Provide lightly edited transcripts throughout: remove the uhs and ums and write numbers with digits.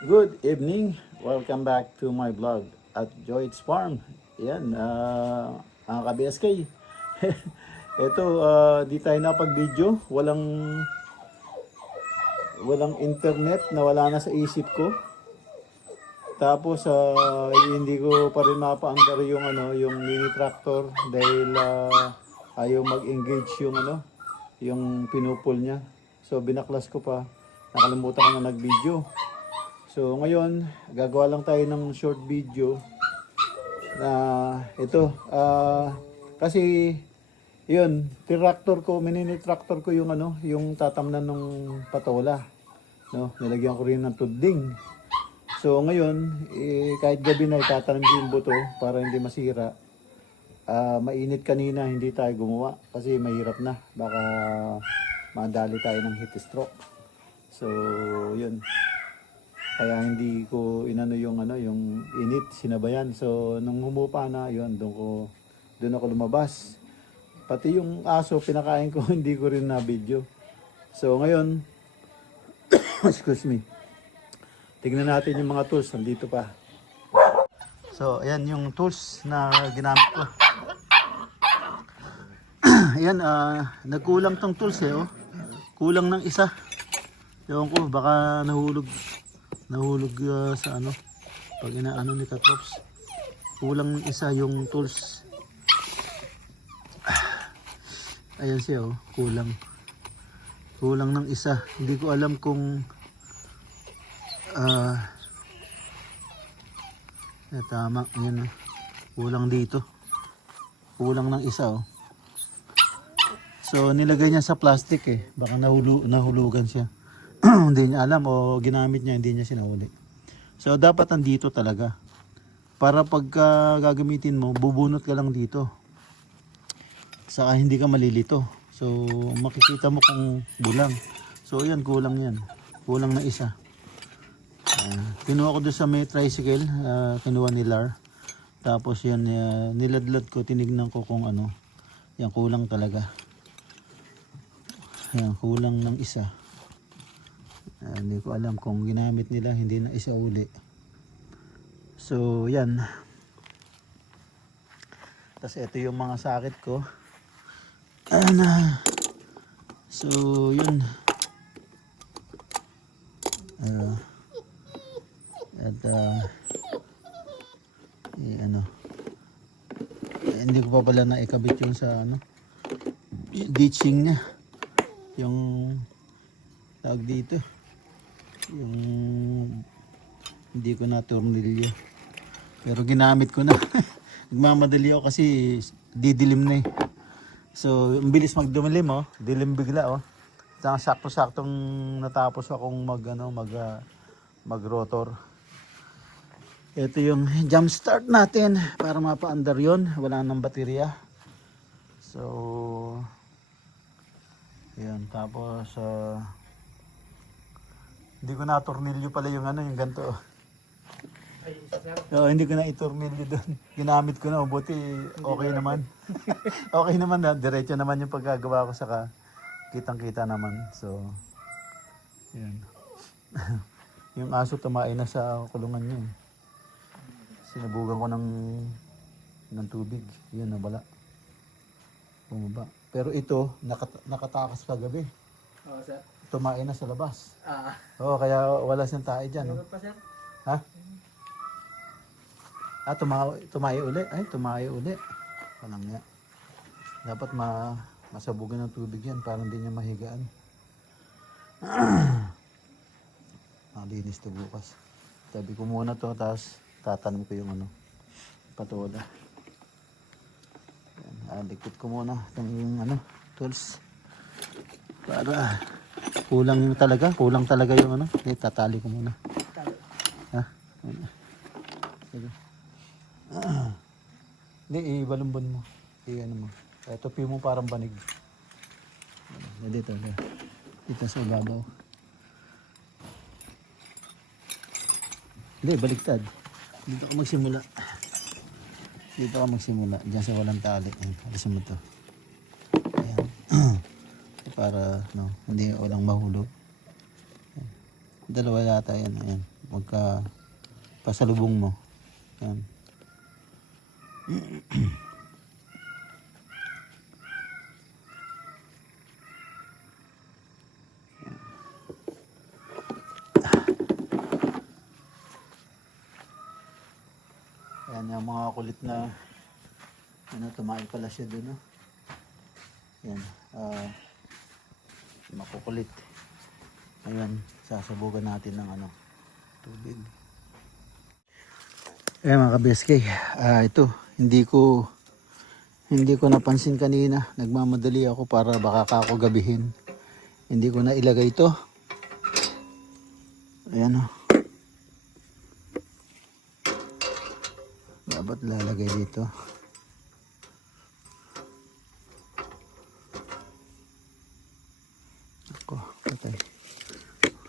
Good evening. Welcome back to my vlog at Joy's Farm. Yan, ang ka-BSK. Ito, di tayo napag-video. Walang internet na wala na sa isip ko. Tapos, hindi ko pa rin mapaandar yung, yung mini tractor dahil ayaw mag-engage yung, yung pinupul niya. So, binaklas ko pa. Nakalimutan ko na nag-video. So ngayon, gagawa lang tayo ng short video na ito. Kasi yun, mini tractor ko yung yung tatamnan ng patola. No, nilagyan ko rin ng tudling. So ngayon, kahit gabi na itatanim ko yung buto para hindi masira. Mainit kanina, hindi tayo gumawa kasi mahirap na. Baka madali tayo ng heat stroke. So yun. Kaya hindi ko inano yung yung init sinabayan. So nung humupa na, yun, doon ako lumabas. Pati yung aso pinakain ko hindi ko rin na video. So ngayon, excuse me. Tingnan natin yung mga tools nandito pa. So ayan yung tools na ginamit ko. Ayan, nagkulang tong tools oh. Kulang ng isa. Ewan ko, baka nahulog sa pag inaano ni Katrops. Kulang isa yung tools. Ayan siya oh, kulang ng isa. Hindi ko alam kung tama yan. Kulang dito, kulang ng isa oh. So nilagay niya sa plastic baka nahulugan siya. Hindi niya alam o ginamit niya, hindi niya sinahuli. So dapat nandito talaga. Para pagka gagamitin mo, bubunot ka lang dito. Saka hindi ka malilito. So makikita mo kung bulang. So ayan, kulang yan. Kulang na isa. Kinuha ko doon sa may tricycle, kinuha ni Lar. Tapos yan, niladlad ko, tinignan ko kung ano. Yan, kulang talaga. Yan, kulang ng isa. Hindi ko alam kung ginamit nila, hindi na isa uli. So yan. Tapos ito yung mga sakit ko. So yun. Hindi ko pa pala naikabit yung sa ditching niya. Yung tawag dito. Yung hindi ko na tornilyo, pero ginamit ko na. Nagmamadali ako kasi didilim na so ang bilis magdumilim dilim bigla sakto-saktong natapos akong mag rotor. Ito yung jump start natin para mapaandar yon, wala nang baterya. So yan, tapos hindi ko na tornilyo pala yung yung ganito. Hindi ko na itornilyo doon. Ginamit ko na, buti okay naman. Okay naman na, diretso naman yung pagkagawa ko, saka kitang-kita naman. So, yan. Yung aso tumain na sa kulungan niya. Sinubugan ko ng tubig. Yun, nabala. Bumaba. Pero ito, nakatakas kagabi. Oo, sir. Tumain na sa labas. Kaya wala siyang tae dyan. Meron pa, sir. Ha? Tumayo uli. Ay, tumayo uli. Walang nga. Dapat masabugan ng tubig yan para hindi niya mahigaan. Malinis to bukas. Tabi ko muna to, tapos tatanim ko yung patola. Dikit ko muna itong tools. Para kulang talaga yung tatali ko muna. Ha? Sige. Hindi, ibalumbon mo. Mo. Ito mo parang banig. Dito sa ibabaw. Hindi, baliktad. Dito ka magsimula. Diyan sa walang tali. Alisin mo to. Ayan. Para hindi walang mahulog. Dalawa yata yan. Ayan. magka pasalubong mo. Yan. Yan yung mga kulit na tumain pala siya dun. Yan, makukulit. Ayan, sasabugan natin ng tubig. Ayan mga ka-BSK, ito, hindi ko napansin kanina. Nagmamadali ako para baka ako gabihin. Hindi ko na ilagay ito. Ayan o. Dapat lalagay dito. Ako, patay.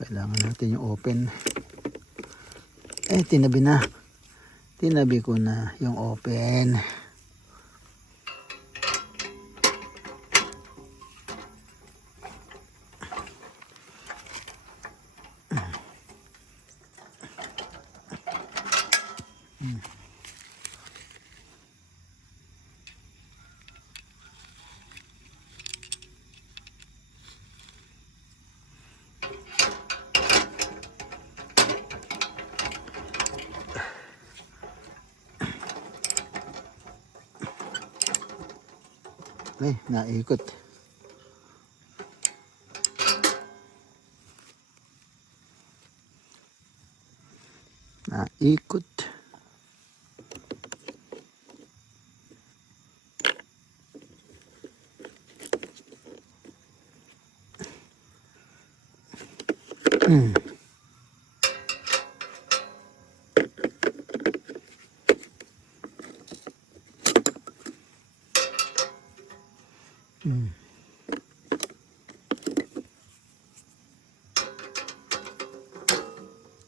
Kailangan natin yung open. Tinabi na. Tinabi ko na yung open. Naikot. Naikot.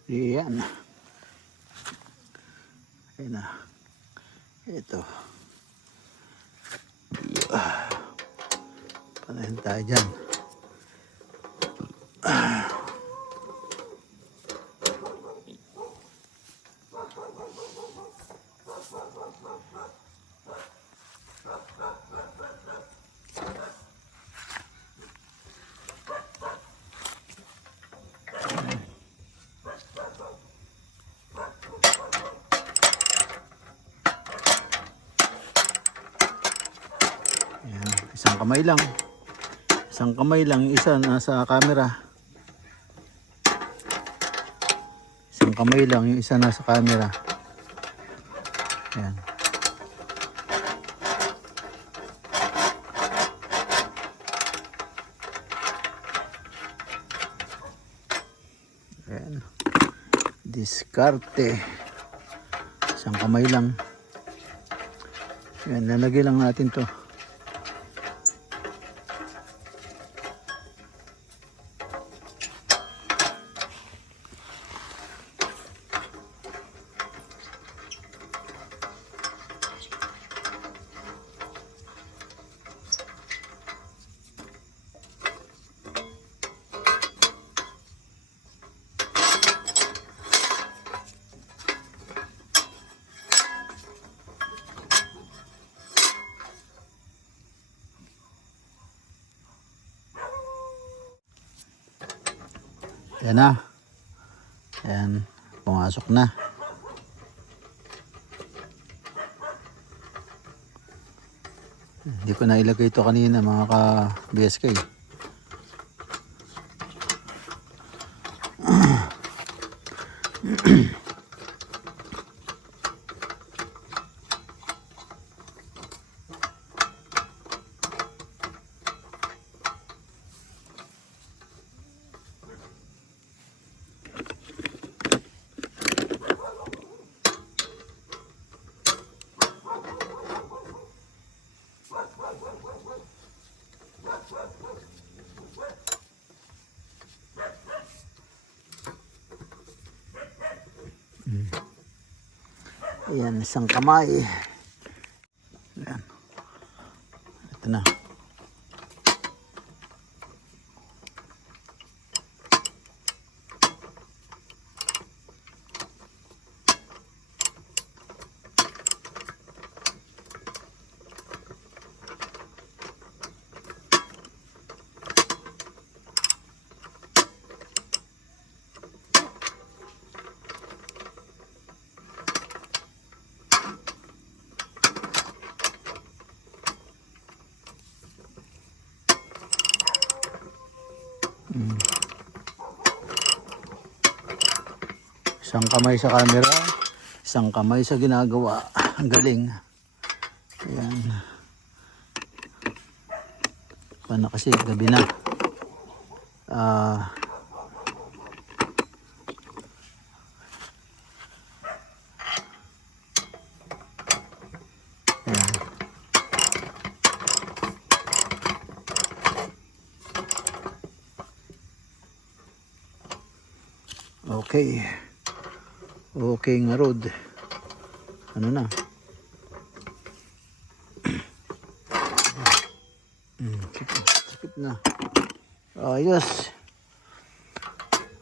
Yan. Ayan na. Ito. Panahin tayo dyan. Isang kamay lang. Isang kamay lang. Yung isa nasa camera. Isang kamay lang. Yung isa nasa camera. Ayan. Ayan. Diskarte. Isang kamay lang. Ayan. Lalagay lang natin to. Yan na. Ayan. Pumasok na. Hindi ko na ilagay ito kanina mga ka-BSK. Ayan, isang kamay. Ayan. Ito na. Isang kamay sa camera, isang kamay sa ginagawa. Ang galing. Ayan. Paano kasi gabi na. Ayan. Okay. Okay nga road. Ano na? Sikip na. Ayos.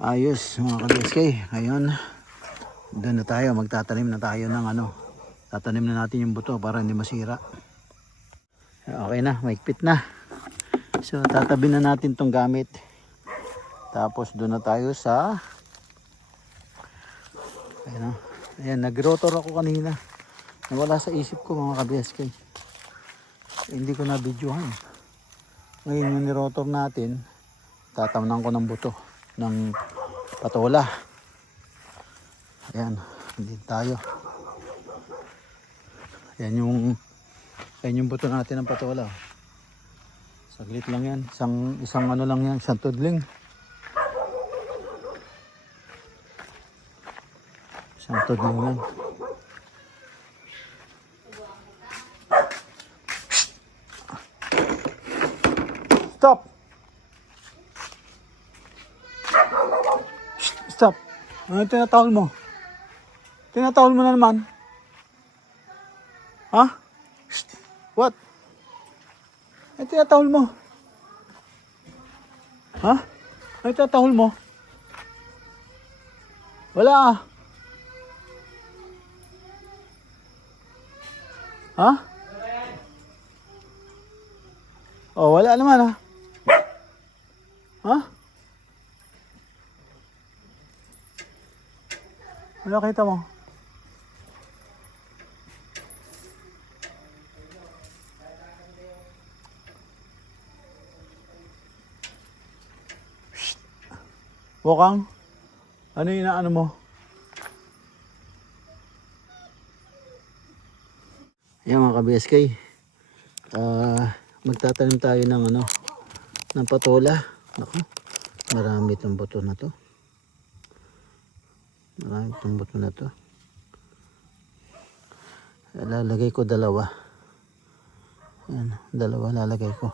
Ayos mga ka-BSK. Ngayon, doon na tayo. Magtatanim na tayo ng ano. Tatanim na natin yung buto para hindi masira. Okay na. Maikpit na. So, tatabi na natin tong gamit. Tapos, doon na tayo sa... Ayan, ayan, nag-rotor ako kanina. Nawala sa isip ko mga ka-BSK. Hindi ko na videohan. Ngayon yung nirotor natin, tatamnan ko ng buto ng patola. Ayan, hindi tayo. Ayan yung buto natin ng patola. Saglit lang yan. Isang ano lang yan, isang tudling. Isang tudling yan. Stop! Stop! Ano tinatawal mo? Tinatawal mo na naman? Ha? What? Ano tinatawal mo? Ha? Ano tinatawal mo? Wala ah. Ha? Oh, wala naman ah. Ha? Wala kita mo. Bokang, ano yung inaano mo? Ayan mga ka-BSK, magtatanim tayo ng ano, ng patola. Naku, marami itong buto na to. Marami itong buto na to. Lalagay ko dalawa. Ayan, dalawa lalagay ko.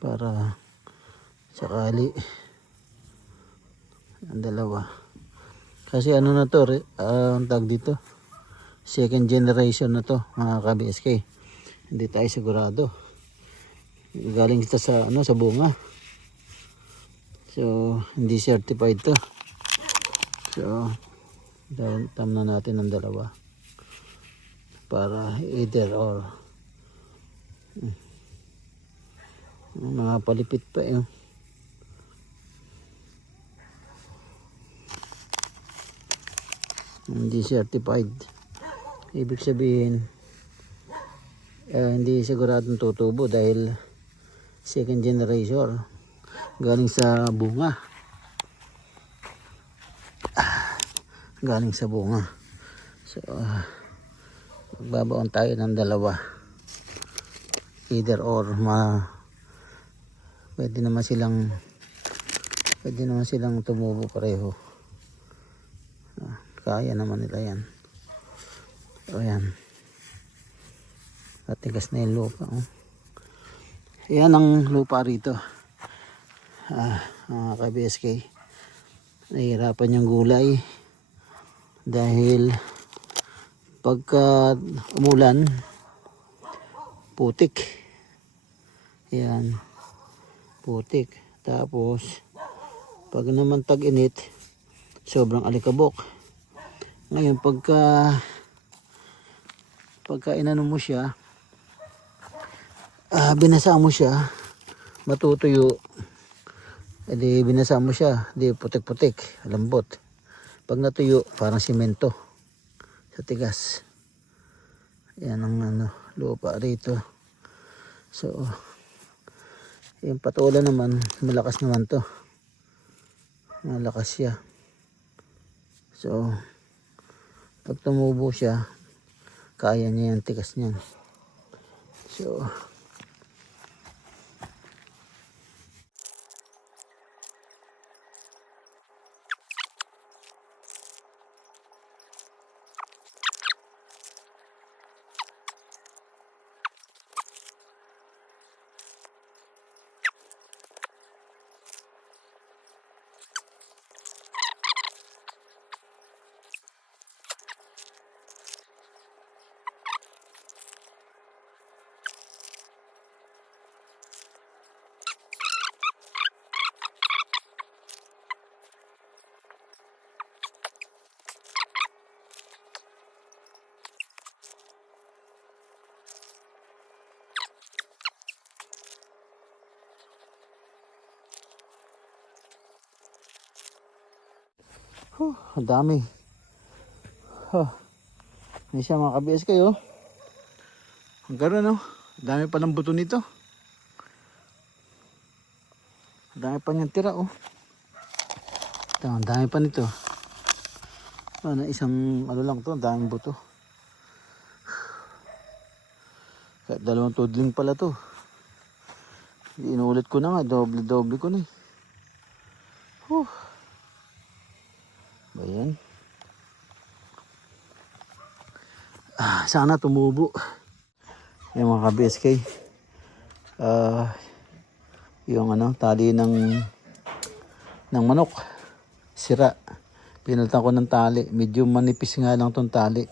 Para sakali ang dalawa. Kasi ano na to, ang tag dito, second generation na to mga ka-BSK. Hindi tayo sigurado. Galing ito sa ano, sa bunga. So hindi certified to. So tam na natin ng dalawa para either or. Mga palipit pa yun. Hindi certified. Ibig sabihin hindi siguradong tutubo dahil second generation galing sa bunga. Galing sa bunga. So magbabaon tayo ng dalawa. Either or pwede naman silang tumubo pareho. Kaya naman nila yan. O yan. Matigas na yung lupa. Oh. Yan ang lupa rito. Mga ka-BSK. Nahihirapan yung gulay. Dahil pagka umulan, putik. Yan. Putik. Tapos pag naman tag-init, sobrang alikabok. Ngayon pagka inano mo siya, binasa mo siya, matutuyo. Edi binasa mo siya, di putik-putik, lambot. Pag natuyo, parang simento sa tigas. Yan ang ano, lupa rito. So, yung patola naman, malakas naman to. Malakas siya. So, pag tumubo siya, kaya niya yung tikas niyan. So, ang dami. May siya mga kabiyas kayo. Ang gano'n, no? Ang dami pa ng buto nito. Ang dami pa niyang tira, oh. Ito, ang dami pa nito. Ano, isang ano lang to, ang daming buto. Kahit 2 tudling pala to. Inulit ko na nga, doble ko na eh. Ba yan? Sana tumubo. Yung mga ka-BSK. Yung ano, tali ng manok. Sira. Pinalitan ko ng tali. Medyo manipis nga lang tong tali.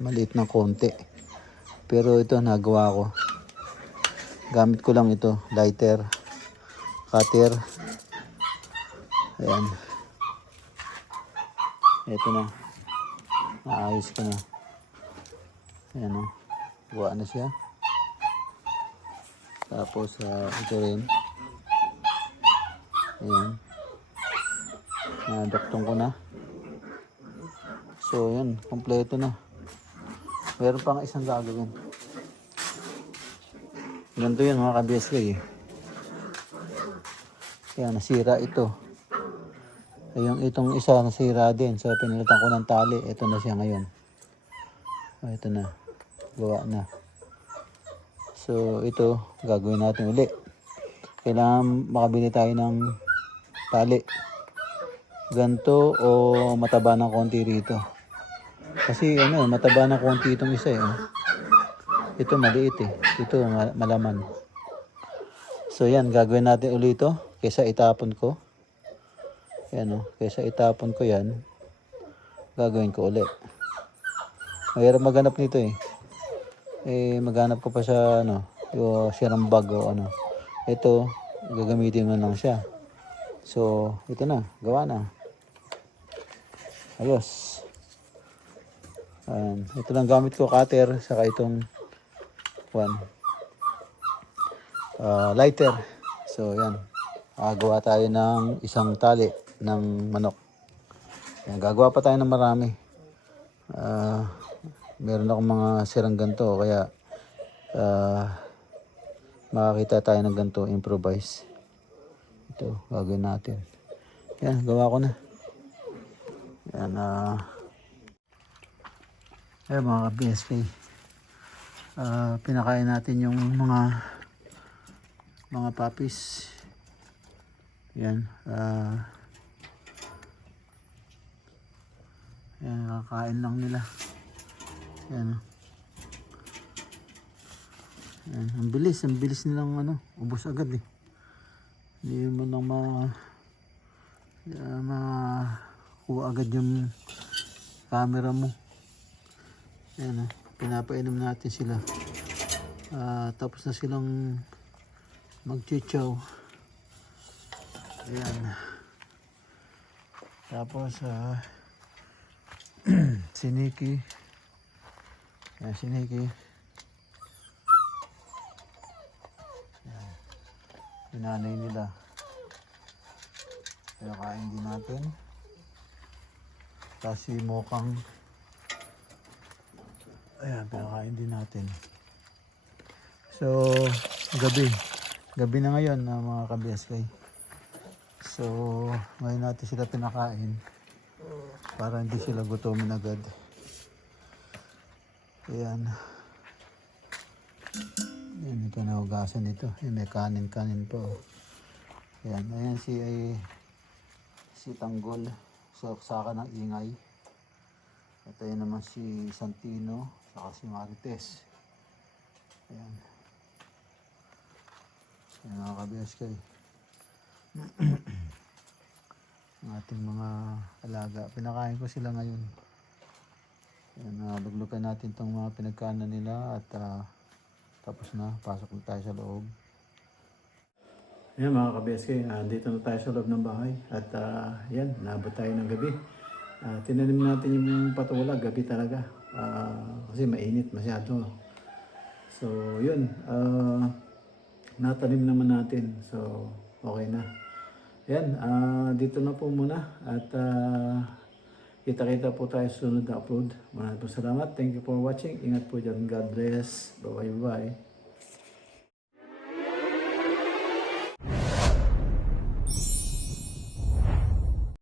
Maliit ng konti. Pero ito nagawa ko. Gamit ko lang ito. Lighter. Cutter. Ayan. Ito na. Naayos ko na. Ayan o. Buwa na siya. Tapos ito rin. Ayan. Nadoktong ko na. So yan. Kompleto na. Meron pang isang gagawin. Ganito yan mga ka-BSK eh. Kaya nasira ito. Yung itong isa nasira din. So pinalitan ko ng tali. Ito na siya ngayon. Ito na. Gawa na. So ito gagawin natin uli. Kailangan makabili tayo ng tali. Ganto o mataba ng konti rito. Kasi ano, mataba ng konti itong isa eh. Ito maliit eh. Ito malaman. So yan, gagawin natin uli ito. Kaysa itapon ko. Yan o. Kaysa itapon ko yan. Gagawin ko uli. Mahirap maghanap nito eh. Maghanap ko pa sa ano. Yung sirang bag o ano. Ito, gagamitin mo lang siya. So, ito na. Gawa na. Ayos. Ayan. Ito lang gamit ko, cutter. Saka itong lighter. So, yan. Gawa tayo ng isang tali ng manok. Yan. Gagawa pa tayo ng marami. Meron akong mga sirang ganito. Kaya, makakita tayo ng ganito. Improvise. Ito, gagawin natin. Yan, gawa ko na. Yan, ayan mga ka-BSK. Pinakain natin yung mga puppies. Yan. Yan, nakakain lang nila. Yan. Yan. Ang bilis nilang ano, ubos agad eh. Hindi mo lang makuha agad yung camera mo. Yan, pinapainom natin sila. Tapos na silang magchichaw. Ayan. Tapos si Nikki. Ayan, si Nikki. Ayan. Pinanay nila. Kaya kain din natin. Tapos si Mokang. Ayan, pinakain din natin. So, gabi. Gabi na ngayon na mga ka-BSK. So, ngayon natin sila pinakain para hindi sila gutumin agad. Ayan. Ayan, ito na hugasan ito. Ayan, may kanin-kanin po. Ayan, ayan si Tanggol. Saka ng ingay. At ayan naman si Santino. Saka si Marites. Ayan. Ayan mga ka-BSK. Ang ating mga alaga. Pinakain ko sila ngayon. Ayan, luglugan natin itong mga pinagkaanan nila at tapos na, pasok na tayo sa loob. Ayan mga ka-BSK, dito na tayo sa loob ng bahay at yan, naabot tayo ng gabi. Tinanim natin yung patula, gabi talaga kasi mainit masyado. So yun, natanim naman natin, so okay na. Ayan, dito na po muna at kita-kita po tayo sa sunod na upload. Maraming po salamat. Thank you for watching. Ingat po dyan. God bless. Bye-bye.